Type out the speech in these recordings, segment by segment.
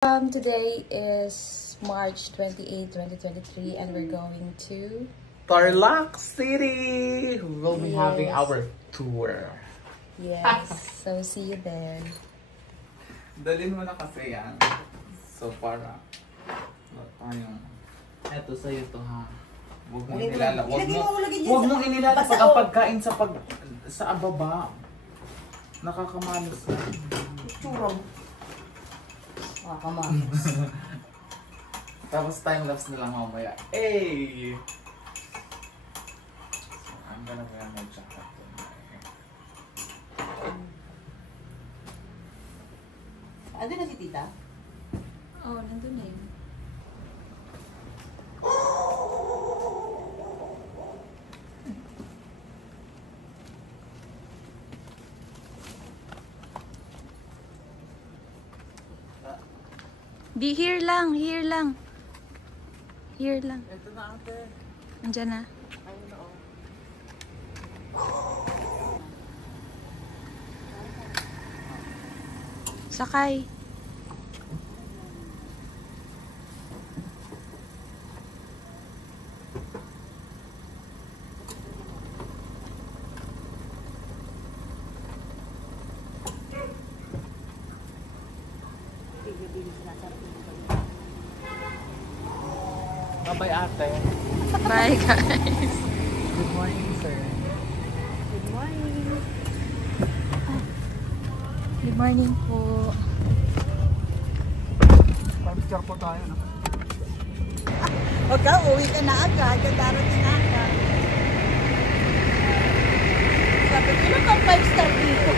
Today is March 28, 2023 and we're going to Tarlac City! We'll be having our tour. Yes, so see you there. Dalhin mo na kasi yan. So para eto sa'yo to ha. Huwag mo inilala. Huwag mo inilala pag pagkain sa ababa. Nakakamanos na. Turong. Nakakamanos. Tapos time-lapse na lang mamaya. Hey! So, I'm gonna wear my jacket tonight. Andun na si tita? Oh, nandun na yun. Di, here lang, here lang. Here lang. Ito na ate. Andiyan na. Ayun na oh. Sakay. Bye ate. Bye guys. Good morning sir. Good morning. Good morning po. Pag-picture po tayo no? Huwag ka, uwi ka na agad. Darating na agad. Sabi ko lang kang 5-star dito.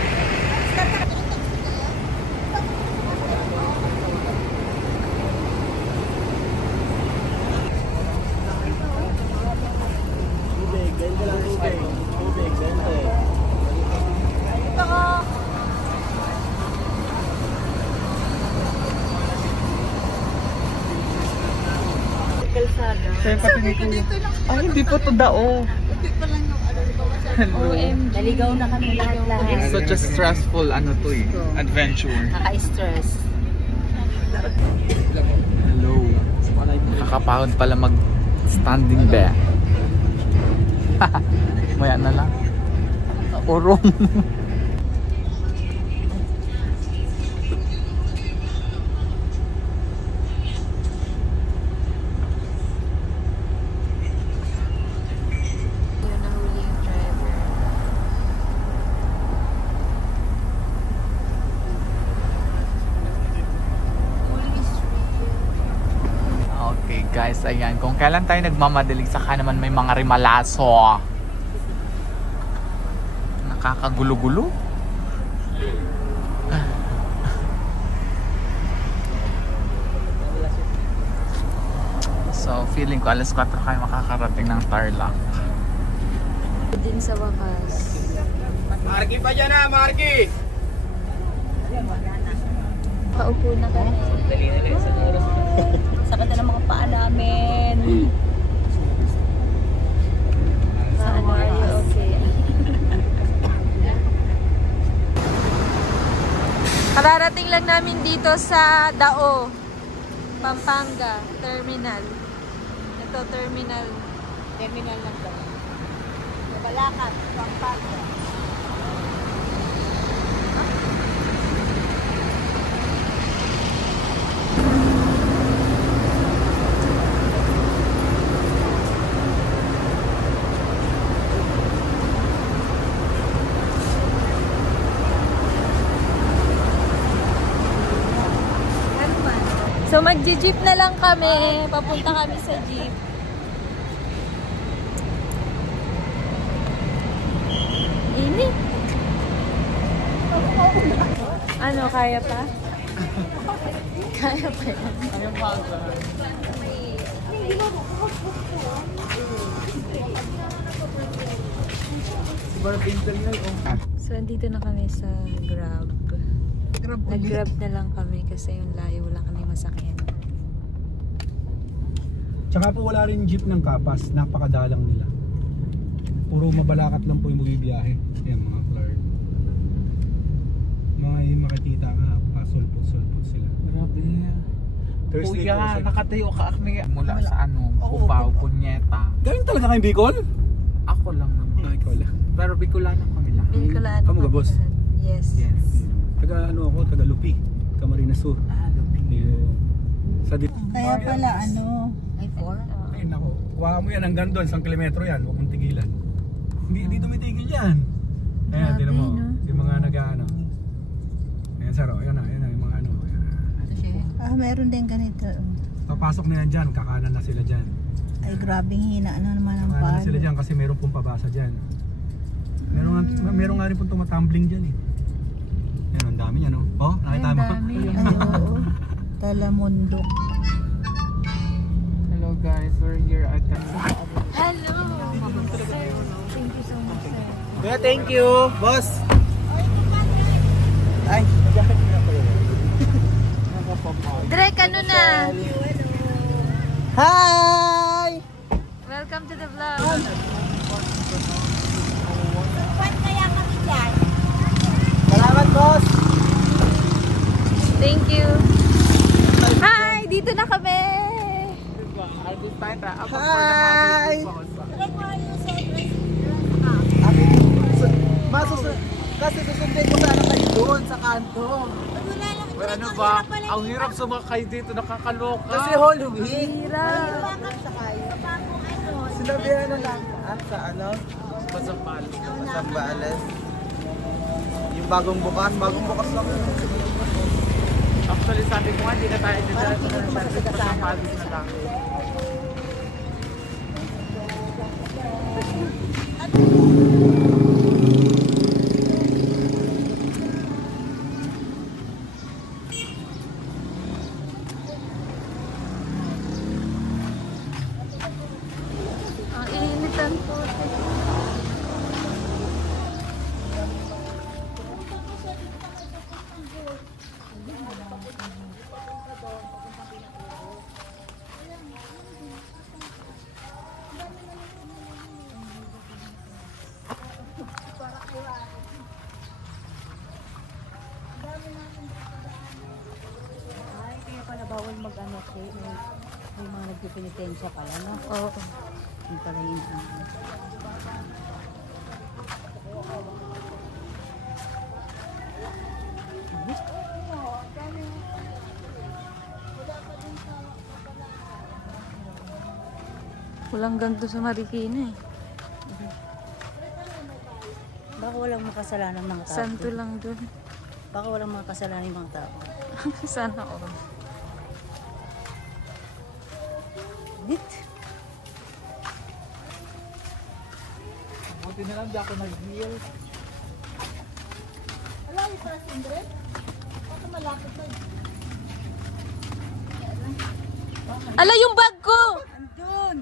Ay, hindi po to dao. OMG. Naligaw na kami lahat-lahat. It's such a stressful adventure. Naka-stress. Hello. Nakakapagod pala mag standing there. Maya na lang. Urong. Guys, ayan, kung kailan tayo nagmamadaling saka naman may mga rimalaso. Nakakagulo-gulo. So, feeling ko alas 4 kayo makakarating ng Tarlac. Din sa wakas. Marky pa dyan na, Marky! Paupo na kami. Dali-dali sa oras. Sakit na ng mga paa namin. Saan are you okay? Kararating lang namin dito sa Dao, Pampanga Terminal. Ito, terminal. Terminal lang daw. Balakat, Pampanga. So magji-jeep na lang kami. Papunta kami sa jeep. Init. Ano, kaya pa? Kaya pa yan. Ayun pa sa... So andito na kami sa Grab. Nag-grab na lang kami kasi yung layo wala kami masakyan. Tsaka po wala rin jeep ng Kapas, napakadalang nila. Puro mabalakat lang po yung bumibiyahe. Ayan mga Fleur. Mga yung makikita ka, sulpot-sulpot sila. Grabe. Thursday Kuya, po kasi. nakatayo ka akme mula sa ano, Cubao, Punyeta. Galing talaga kayong Bicol? Ako lang naman. Ay, ikaw lang. Pero Bicolano kami lang. Bicolano Kamu ka, kami boss? lahat. Yes. Yes. Taga ano ako, taga Lupi. Camarines Sur. Lupi. Sa di... Kaya pala ano. Ay, 4? Ay nako, kuha mo yan hanggang doon, 1 kilometro yan, huwag mong tigilan. Hindi tumitigil yan. Ayan, Grabe, tinan mo, no? yung mga nag-ano. Ayan, Saro, ayan na, yung mga ano. Ayan. Meron din ganito. Papasok na yan dyan, kakanan na sila dyan. Ay, grabing hina. Ano naman ang Kakanan na palo. sila dyan kasi meron pong pabasa dyan. Meron nga rin pong tumatumbling dyan eh. Ayan, ang dami yan, no? Oh, nakita Ang mo? dami. Ay, oo. Talamundok. Hello guys, we're here at Hello! Thank you so much, sir. Kuya, thank you, boss. Ay, Drek, ano na? Hi! Welcome to the vlog. Salamat, boss! Thank you. Hi! Dito na kami! Hi! Kasi susundin ko sana kayo doon sa kanto. ano ba? Ang hirap sumakay dito, nakakaloka. Kasi Halloween. Hirap. Sinabihan na lang. Sa ano? Pasapal. Sambales. Yung bagong bukas lang. Actually, sabi ko nga, hindi na tayo dito sa service, pasapalis na lang. Ang initan po. Kaya pala bawal mag-ano siya, may mga nagpipinitensya pala, no? Oo. Yung pala yun. Walang ganito sa Marikina eh. Baka walang makasalanan ng mga tao. Santo lang dun. Baka walang makasalanan ng mga tao. Sana all. Dit. Buti na lang, di ako nag-heal. Ala, yung bag ko! Andun!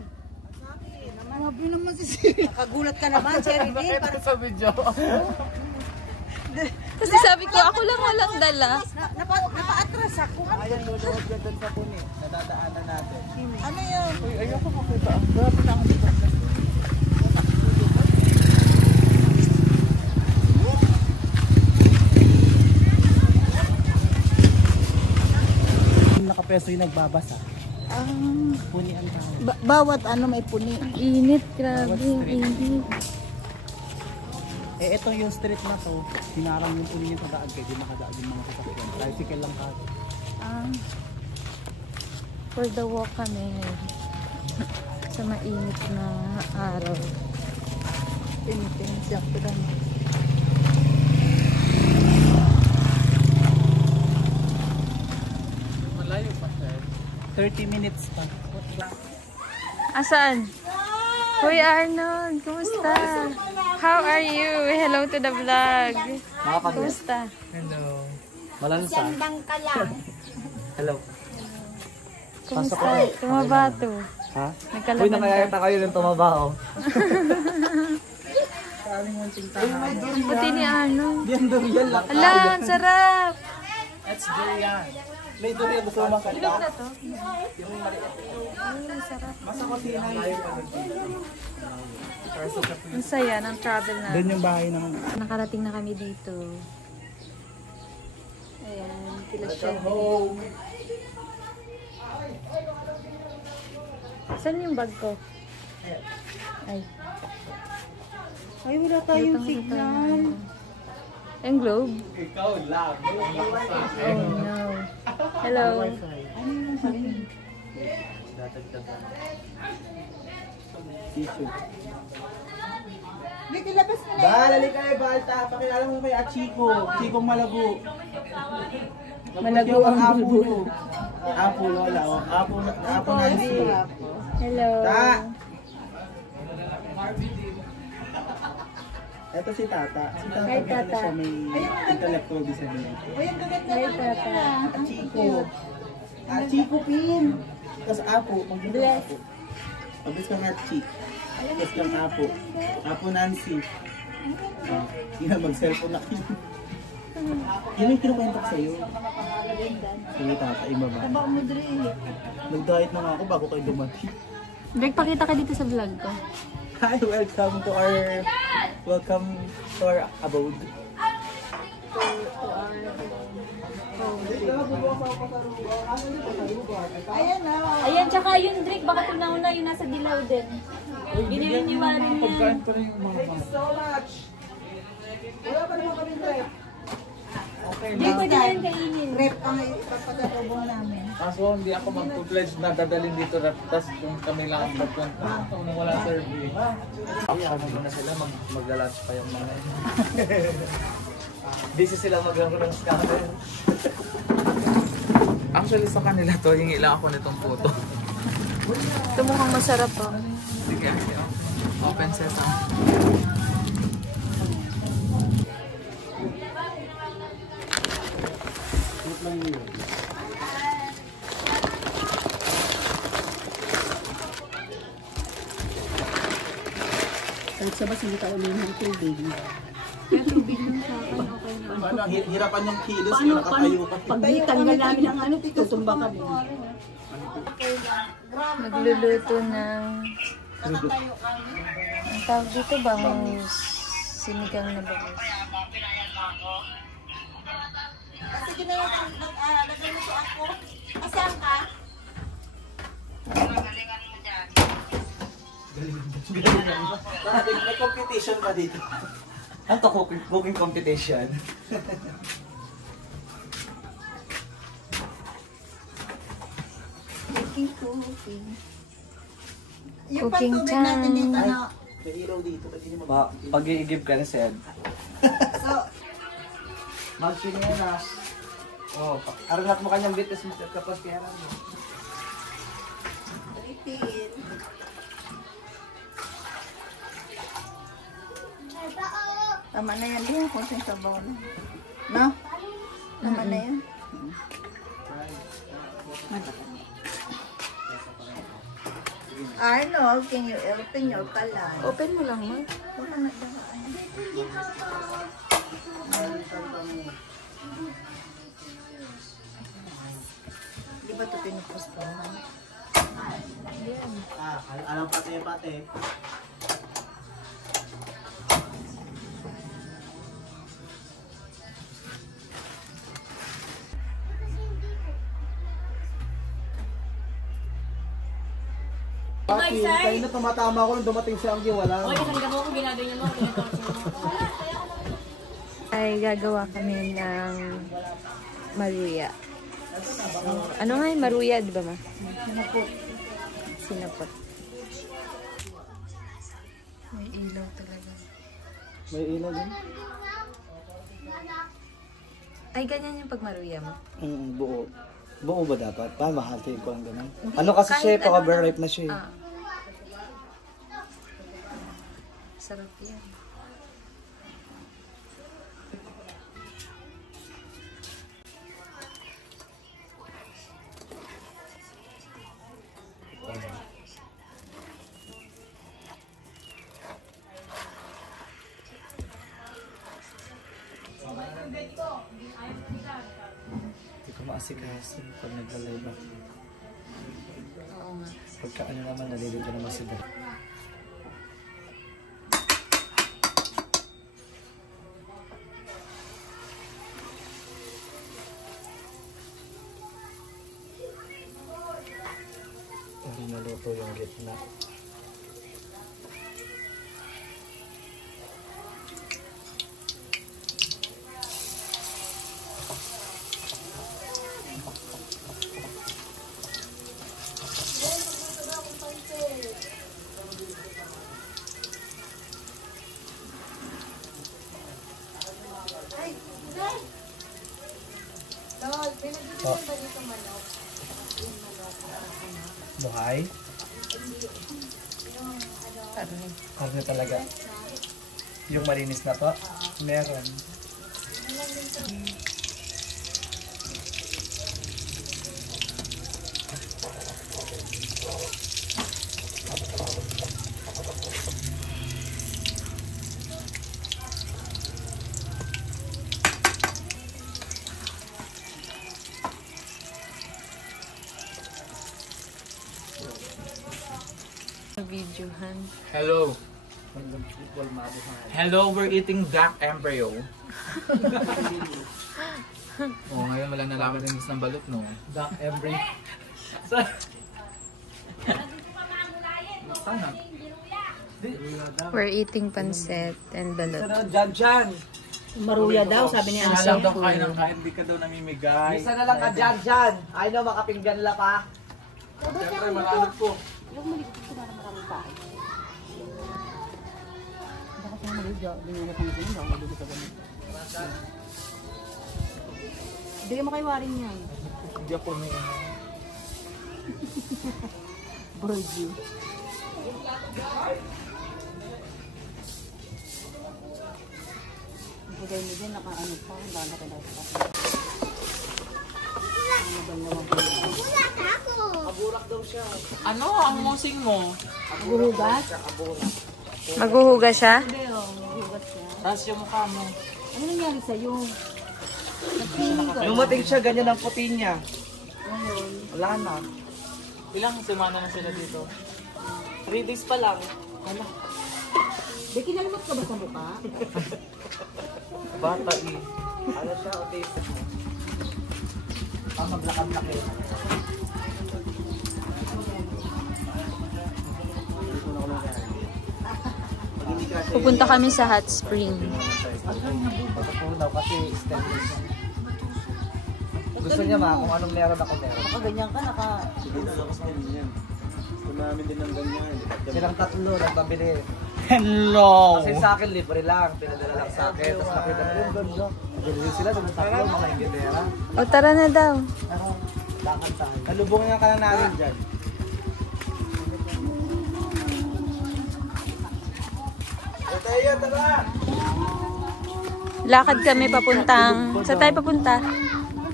Grabe naman si Siri. Nakagulat ka naman, Siri. Bakit sa video? Kasi sabi ko, ako lang walang dala. Napa-atras ako. Ayan, luluhod ka doon sa puni. Nadadaanan natin. Ano yun? Uy, ayoko makita. Grabe na ako dito. Nakapeso yung nagbabasa. Puni ang tao. Bawat ano may puni. Ang init, grabe yung init. Eh, ito yung street na to. Hinarang yung puni yung pagdaan kaya di makadaan yung mga sasakyan. Tricycle lang kasi. For the walk kami sa mainit na araw. Pinitensya ko lang. Malayo pa, sir. 30 minutes pa. Asaan? Hoy Arnold, kumusta? How are you? Hello to the vlog. Kumusta? Hello. Malansa. Hello. Kumusta? Tumabato. Ha? Nagkalaman ka. kayo ng tumabaho. Ang puti ni Arnold. Yan durian lang. Ala, ang sarap. That's durian. May durian gusto mo makita. Inog na to? Ang saya ng travel na. Doon yung bahay naman. Nakarating na kami dito. Ayan, kila Chevy. Saan yung bag ko? Ay. Ay, wala tayong signal. Yung globe? Ikaw lang. Oh no. Hello. Ano yung sabihin? Tissue. Dito, labas mo na. Balali kayo, Balta. Pakilala mo kay Chico. Chicong Malago. Malago ang Apo. bulbul. Apo, Lola. O, Apo Nancy. Hello. Ta! Ito si Tata. Si Tata. Hi, pala Tata. siya may intellectual disability. Ay, ang gaganda Hi, naman Tata. na. Chico. Chico Pin. Tapos Apo. Bless. Mabilis kang Chico. Tapos kang Apo. Apo Nancy. Sino mag-cellphone na kayo? Yun yung kinukwento ko sa'yo. Sige Tata, iba ba? Taba mo, Dre. Nag-diet na nga ako bago kayo dumating. Bek, pakita ka dito sa vlog ko. Hi, welcome to our abode. Ayan na. Ayan, tsaka yung drink, baka tunaw na yung nasa dilaw din. Yun yung iniwarin niya. Pagkain pa rin yung mga pang. So much! Wala pa naman kami trip. Okay Hindi pwede na yung kainin. Rep ang ipapagalubong namin. Kaso hindi ako mag-pledge na dadalhin dito rap. Tapos kung kami lang ang magpunta. Kung wala survey. Ako na sila maglalunch pa yung mga yun. Busy sila maglaro ng scammer. Actually sa kanila to, hingi lang ako nitong photo. Ito mukhang masarap oh. Sige, open sesame. Kahit sa bas, hindi ka uminom ng tubig. Ano, hirapan yung kilos, kaya nakatayo ka. Pag tanggal namin ang ano, tutumba ka din. Nagluluto ng... Ang tawag dito bangus. Sinigang na bangus. Sige na lang, nag-aluto ako. Asan ka? Bakit may competition pa dito? Ano to, cooking competition? Cooking. Yung Cooking pantubig natin dito time. na. May ilaw dito, pwede niyo Pag i-give ka na Sed, So, magsinelas. Oh, arangat mo kanyang bitis mo kapag kaya mo. repeat. Tama na yan din, konting sabaw na. No? Tama na yan. Arnold, can you open your kalan? Open mo lang, ma. Di ba ito pinuposto? Alam pati. Pati, kayo na tumatama ko nung dumating si Anggi, wala. Okay, kasang gamo ko, ginagawa mo, Ay gagawa kami ng maruya. So, ano nga yung maruya, di ba ma? Sinapot. Sinapot. May ilaw talaga. May ilaw din? Ay, ganyan yung pagmaruya mo. Buo. Buo ba dapat? Paano mahaltiin ko ang ganun? Ano kasi siya, kahit ano cover lang. ripe na siya. Ah. Sarap yan. Hindi ko maasikasin pag naglalay ba. Oo nga. Pagka ano naman, nalilito naman sila. Hindi naluto yung gitna. Buhay? Karne talaga. Yung malinis na to? Meron. Videohan. Hello. Hello, we're eating duck embryo. Oh, ngayon wala nalaman ng isang balot, no? Duck embryo. Sana. We're eating pancit and balot. Jan. Maruya daw, sabi ni Siya lang daw kain ng kain, di ka daw namimigay. Isa na lang ka Jan. Ayaw na makapinggan la pa. Siyempre, maraming po. Huwag maligid ko na maraming tayo. Baka siya maligid, binigyan ko na baka maligid sa ganito. Bigyan mo kay Waring yan. Hindi ako may... Burju. Bigay mo din, naka-ano pa, ang lalaki na ito. Ano ang musing mo? Guhugas? Maghuhugas siya? Hindi, guhugas siya. Tapos yung mukha mo. Ano nangyari sa'yo? Nagpiling ka. Lumating siya, ganyan ang puti niya. Wala na. Ilang semana na sila dito? 3 days pa lang. Ano? Di, kinalamat ka ba sa mukha? Bata eh. Ano siya, autistic mo? Maglakad-laki. Pupunta kami sa hot spring. Pagkapunaw kasi stainless. Gusto niya ma, kung anong meron ako meron. Nakaganyan ka, Kumami din ng ganyan. Silang tatlo nagpabili. Hello! Kasi sa akin libre lang, pinadala lang sa akin. Tapos nakita ko yung ganda. Nagdali sila, ng tatlo, mga ingitera. O tara na daw. Lakad tayo. Kalubong nga ka na namin dyan. Tayo, tara! Lakad kami papuntang... Saan tayo papunta?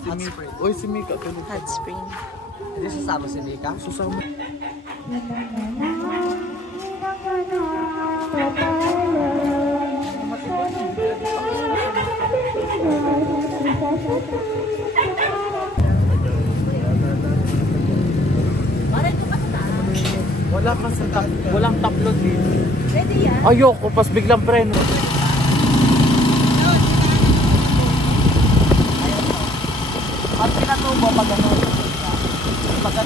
Hot spring. Uy, si Mika tulog. Hot spring. Hindi sasama si Nika? Susama. Wala pa sa walang taplo dito. Pwede yan. Ayoko, pas biglang preno. Pag pinatubo, pag ano,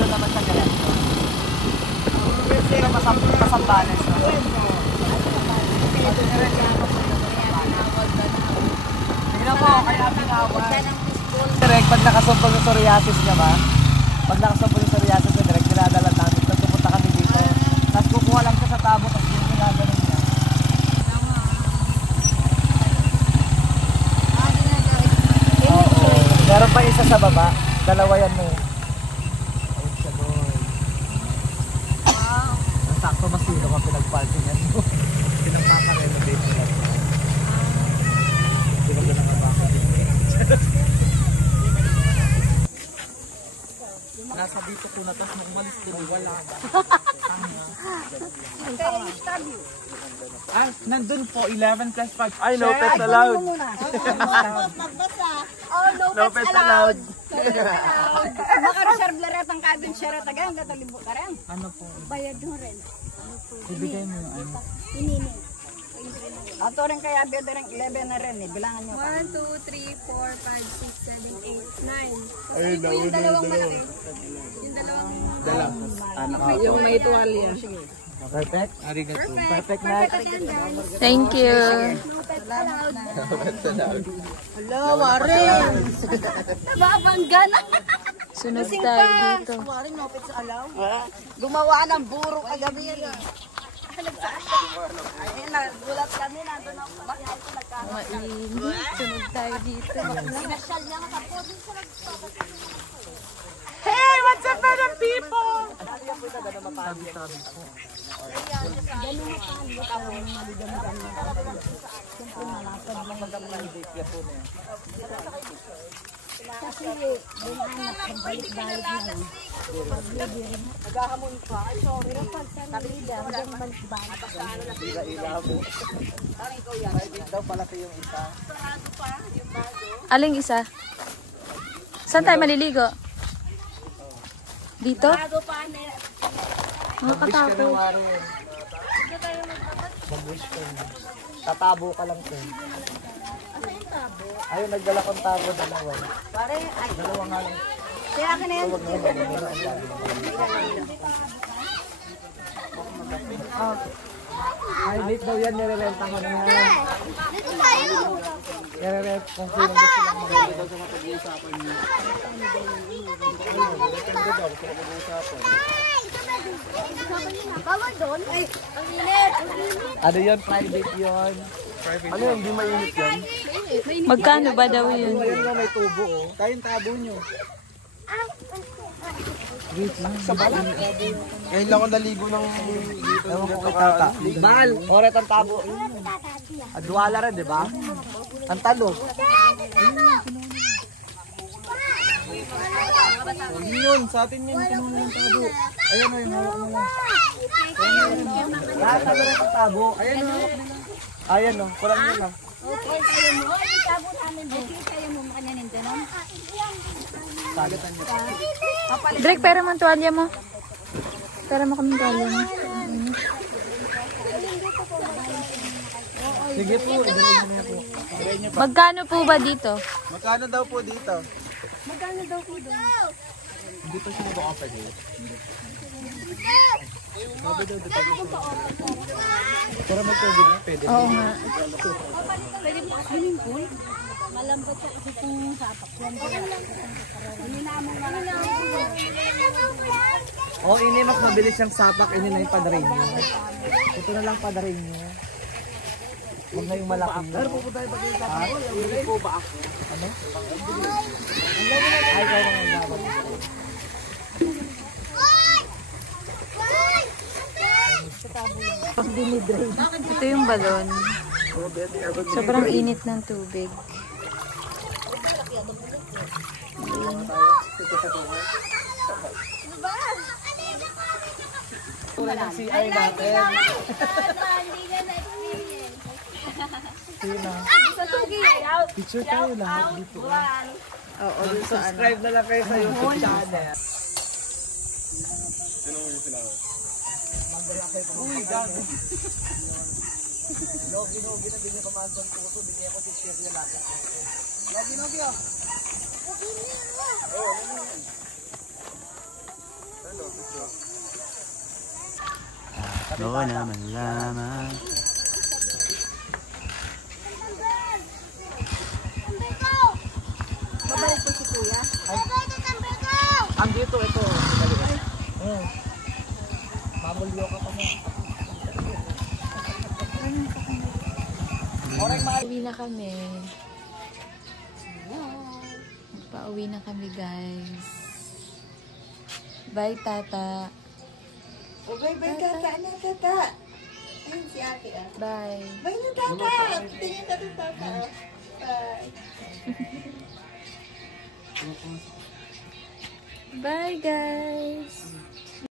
naman siya ganyan. Kasi masambanes. Tingnan mo, kaya pinawal. Direk, pag nakasumpong yung psoriasis niya ba? Pag nakasumpong yung psoriasis niya, direk, kinadala namin. Tapos pupunta kami dito. Tapos kukuha lang siya sa tabo, tapos yung ginaganon niya. Oo. Meron pa isa sa baba. Dalawa yan mo. Ayun siya doon. Ang sakto masilong ang pinag-parking yan. Pinagpapa-renovate nila. Hindi ko ganang mabaka. Nasa dito ko na tapos nung umalis din wala. Ay, nandun po, 11 plus 5. Ay, no pets allowed. Magbasa. Oh, no pets allowed. Maka-reserve na rin ang cabin share at agang katalibo ka rin. Ano po? Bayad mo rin. Ibigay mo yung ano. Inini. Ato rin kaya biyo rin 11 na rin eh. Bilangan nyo. 1, 2, 3, 4, 5, 6, 7, 8, 9. Ito yung dalawang malaki. Yung dalawang... Yung may tuwalya. Perfect? Arigato. Perfect na. Thank you. Hello, Warren! Nababanggana. Sunod tayo dito. Warren, nopit sa alaw. Gumawa ng buro kagabi yan. Ayun, nagulat kami. Nandun ako. Bakit ito nagkakaroon? Mainit. Sunod tayo dito. Sinasyal niya nga po din sa Hey, what's up, madam people? Kasi bumahanap ang balik-balik na yun. Naghahamon pa. Ay, sorry. Pero pag sa nalida, hanggang balik-balik. Daw pala ito yung isa. Aling isa? Saan tayo maliligo? Dito? Nakakatakot. Mag-wish ka na. Tatabo ka lang ko. Ayun, nagdala kong tabo, dalawa. Pare, ay. Dalawa nga lang. Kaya akin na yan. Ay, date daw yan, nire-renta ko na yan. Nire-rent, kung sino ba silang maganda daw sa mapag-uusapan niyo. Bawal doon? Ay, ang init. Ano yun? Private yun. Ano yun? Hindi mainit yun? Magkano ba daw yun? Ayun nga may tubo oh. Tayong tabo nyo. Wait lang. Sa balang. Ngayon lang ako naligo ng dito. Ewan ko kay tata. Bal! Oret ang tabo. Adwala rin, di ba? Ang talo. Hindi yun, sa atin yun. Kinuha yung tabo. Ayan o, yung hawak mo lang. Lahat talo rin ang tabo. Ayan o. Ayan o, kulang yun o. Okay, kaya mo. Ay, tabo namin din. Kaya mo makanya nito, no? Sagatan nyo. Drake, pera mo ang tuwalya mo. Pera mo kami tuwalya mo. Sige po, idalhin niyo po. Magkano po ba dito? Magkano daw po dito? Dito siya mag-offer dito. Para magpwede na, pwede. Oo nga. Pwede mo swimming pool? Malambot siya kasi kung sapak yan. O, ini mas mabilis siyang sapak. Ini na yung padarin nyo. Ito na lang padarin nyo. Huwag na yung malaki nyo. Pero pupunta tayo pag-isapan ko. Hindi po ba ako? Ano? Ay, kaya mga laban. Ito yung balon. Sobrang init ng tubig. Wala ng CR natin. Sino? Picture tayo lahat dito. Oo, Subscribe na lang kayo sa YouTube channel. Uy, gago. Ginogi na din yung kamansan puto. Bigyan ako si Shirley lahat. Ginogi oh. Oo naman lamang. Babalik po si Kuya. Andito, ito. Mamulyo ka pa mo. Pauwi na kami. Pauwi na kami, guys. Bye, Tata. O, bye-bye, Tata. Ano, Tata? Ayun si ate, ah. Bye. Bye na, Tata. Tingin ka rin, Tata. Bye. Bye, guys.